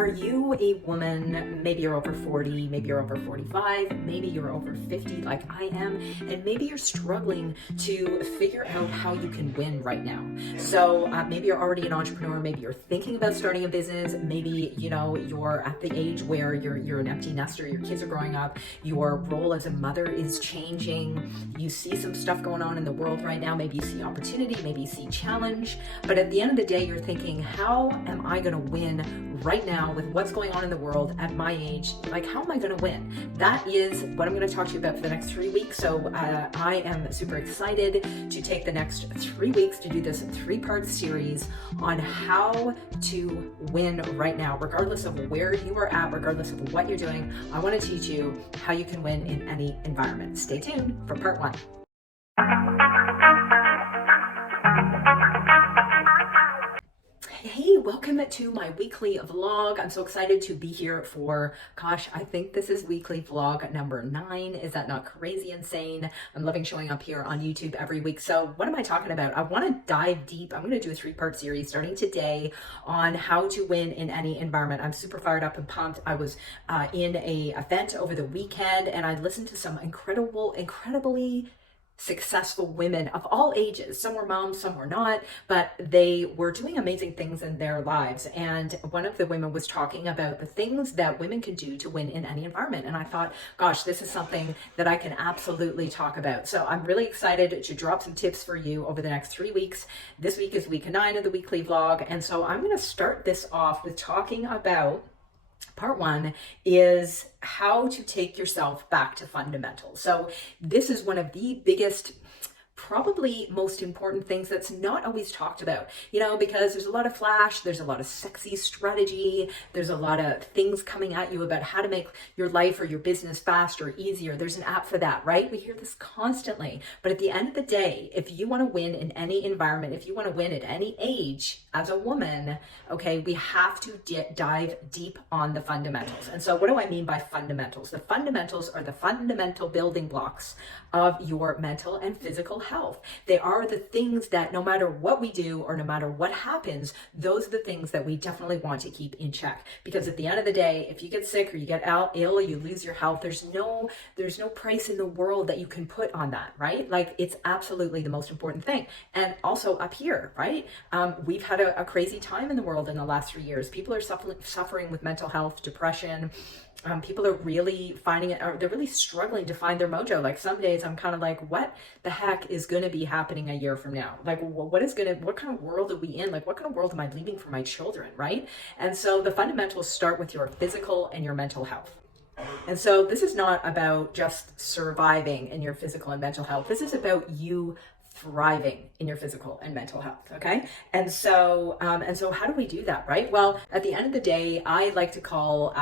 Are you a woman? Maybe you're over 40, maybe you're over 45, maybe you're over 50 like I am, and maybe you're struggling to figure out how you can win right now. So maybe you're already an entrepreneur, maybe you're thinking about starting a business, maybe you're at the age where you're an empty nester, your kids are growing up, your role as a mother is changing, you see some stuff going on in the world right now, maybe you see opportunity, maybe you see challenge, but at the end of the day, you're thinking, how am I gonna win right now with what's going on in the world at my age? Like, how am I going to win? That is what I'm going to talk to you about for the next 3 weeks. So I am super excited to take the next 3 weeks to do this 3-part series on how to win right now, regardless of where you are at, regardless of what you're doing. I want to teach you how you can win in any environment. Stay tuned for part 1. Hey, welcome to my weekly vlog. I'm so excited to be here for, I think this is weekly vlog number 9. Is that not crazy insane? I'm loving showing up here on YouTube every week. So what am I talking about? I want to dive deep. I'm going to do a 3-part series starting today on how to win in any environment. I'm super fired up and pumped. I was in a event over the weekend and I listened to some incredibly successful women of all ages. Some were moms, some were not, but they were doing amazing things in their lives. And one of the women was talking about the things that women can do to win in any environment. And I thought, gosh, this is something that I can absolutely talk about. So I'm really excited to drop some tips for you over the next 3 weeks. This week is week 9 of the weekly vlog. And so I'm going to start this off with talking about part 1 is how to take yourself back to fundamentals. So this is one of the biggest, probably most important things that's not always talked about, because there's a lot of flash, there's a lot of sexy strategy, there's a lot of things coming at you about how to make your life or your business faster or easier. There's an app for that, right? We hear this constantly. But at the end of the day, if you want to win in any environment, if you want to win at any age as a woman, okay, we have to dive deep on the fundamentals. And so what do I mean by fundamentals? The fundamentals are the fundamental building blocks of your mental and physical health. They are the things that no matter what we do or no matter what happens, those are the things that we definitely want to keep in check. Because at the end of the day, if you get sick or you get ill or you lose your health, there's no price in the world that you can put on that, right? Like, it's absolutely the most important thing. And also up here, right? We've had a crazy time in the world in the last 3 years. People are suffering with mental health, depression. People are really finding it, or they're really struggling to find their mojo. Like, some days I'm kind of like, what the heck is going to be happening a year from now? Like, what kind of world are we in? Like, what kind of world am I leaving for my children, right? And so the fundamentals start with your physical and your mental health. And so this is not about just surviving in your physical and mental health. This is about you thriving in your physical and mental health. Okay. And so how do we do that? Right. Well, at the end of the day, I like to call,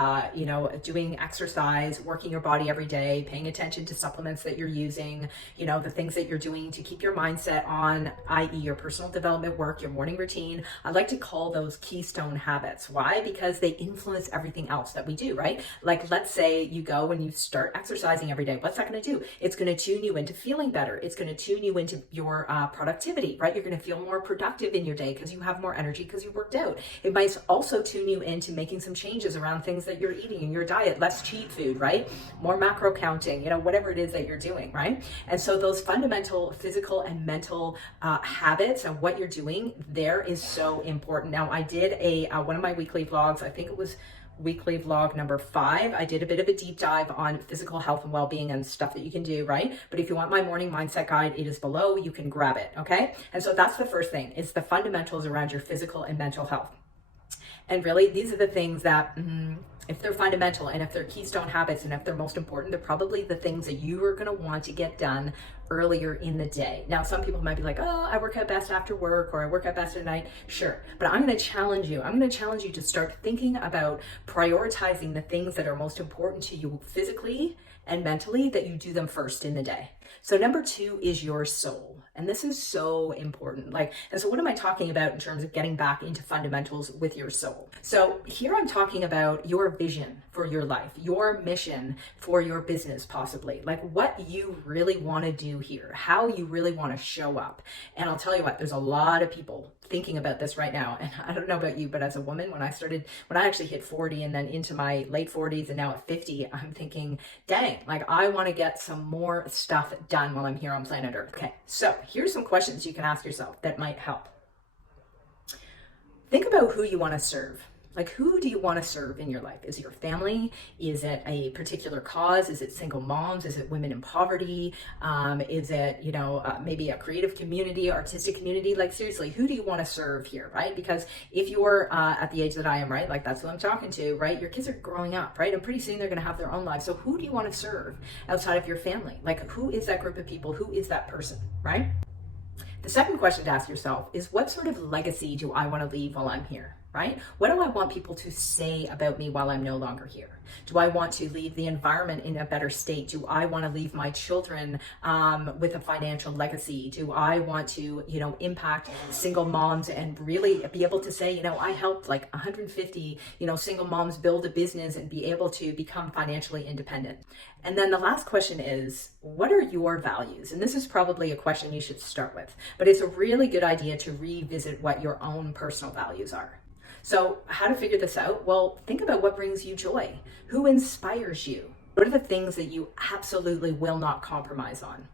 doing exercise, working your body every day, paying attention to supplements that you're using, the things that you're doing to keep your mindset on, i.e. your personal development work, your morning routine. I like to call those keystone habits. Why? Because they influence everything else that we do, right? Like, let's say you go and you start exercising every day. What's that going to do? It's going to tune you into feeling better. It's going to tune you into your productivity, right? You're going to feel more productive in your day because you have more energy because you worked out. It might also tune you into making some changes around things that you're eating in your diet, less cheat food, right? More macro counting, whatever it is that you're doing, right? And so those fundamental physical and mental habits and what you're doing there is so important. Now, I did one of my weekly vlogs, I think it was weekly vlog number 5. I did a bit of a deep dive on physical health and well-being and stuff that you can do, right? But if you want my morning mindset guide, it is below. You can grab it, okay? And so that's the first thing. It's the fundamentals around your physical and mental health. And really, these are the things that, if they're fundamental and if they're keystone habits and if they're most important, they're probably the things that you are going to want to get done earlier in the day. Now, some people might be like, oh, I work out best after work, or I work out best at night. Sure. But I'm going to challenge you. I'm going to challenge you to start thinking about prioritizing the things that are most important to you physically and mentally, that you do them first in the day. So number 2 is your soul. And this is so important. And so what am I talking about in terms of getting back into fundamentals with your soul? So here I'm talking about your vision for your life, your mission for your business, possibly, like what you really want to do here, how you really want to show up. And I'll tell you what, there's a lot of people thinking about this right now. And I don't know about you, but as a woman, when I actually hit 40 and then into my late 40s and now at 50, I'm thinking, dang, like I want to get some more stuff done while I'm here on planet Earth. Okay, so here's some questions you can ask yourself that might help. Think about who you want to serve. Like, who do you want to serve in your life? Is it your family? Is it a particular cause? Is it single moms? Is it women in poverty? Is it, maybe a creative community, artistic community? Like, seriously, who do you want to serve here, right? Because if you're at the age that I am, right, like that's who I'm talking to, right? Your kids are growing up, right? And pretty soon they're going to have their own lives. So who do you want to serve outside of your family? Like, who is that group of people? Who is that person, right? The second question to ask yourself is, what sort of legacy do I want to leave while I'm here? Right? What do I want people to say about me while I'm no longer here? Do I want to leave the environment in a better state? Do I want to leave my children with a financial legacy? Do I want to, impact single moms and really be able to say, I helped like 150, single moms build a business and be able to become financially independent? And then the last question is, what are your values? And this is probably a question you should start with, but it's a really good idea to revisit what your own personal values are. So how to figure this out? Well, think about what brings you joy. Who inspires you? What are the things that you absolutely will not compromise on?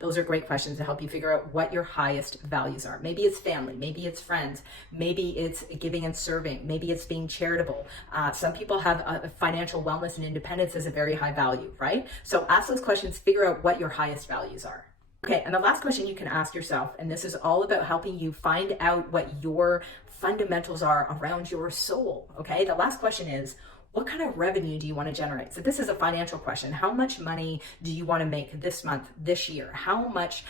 Those are great questions to help you figure out what your highest values are. Maybe it's family, maybe it's friends, maybe it's giving and serving, maybe it's being charitable. Some people have financial wellness and independence as a very high value, right? So ask those questions, figure out what your highest values are. Okay, and the last question you can ask yourself, and this is all about helping you find out what your fundamentals are around your soul, okay? The last question is, what kind of revenue do you want to generate? So this is a financial question. How much money do you want to make this month, this year? How much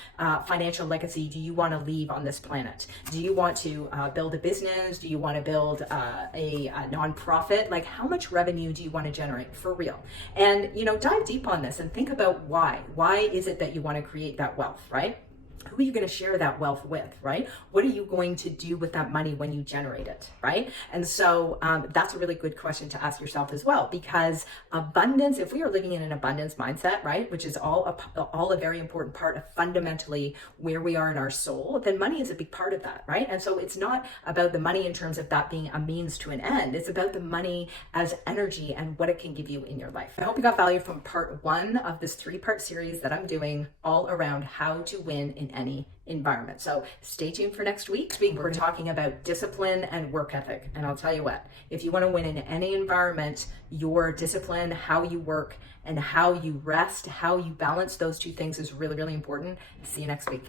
financial legacy do you want to leave on this planet? Do you want to build a business? Do you want to build a nonprofit? Like, how much revenue do you want to generate for real? And, dive deep on this and think about why. Why is it that you want to create that wealth, right? Who are you going to share that wealth with, right? What are you going to do with that money when you generate it, right? And so that's a really good question to ask yourself as well, because abundance, if we are living in an abundance mindset, right, which is all a very important part of fundamentally where we are in our soul, then money is a big part of that, right? And so it's not about the money in terms of that being a means to an end. It's about the money as energy and what it can give you in your life. I hope you got value from part 1 of this 3-part series that I'm doing all around how to win in any environment. So stay tuned for next week. We're talking about discipline and work ethic. And I'll tell you what, if you want to win in any environment, your discipline, how you work and how you rest, how you balance those two things is really, really important. See you next week.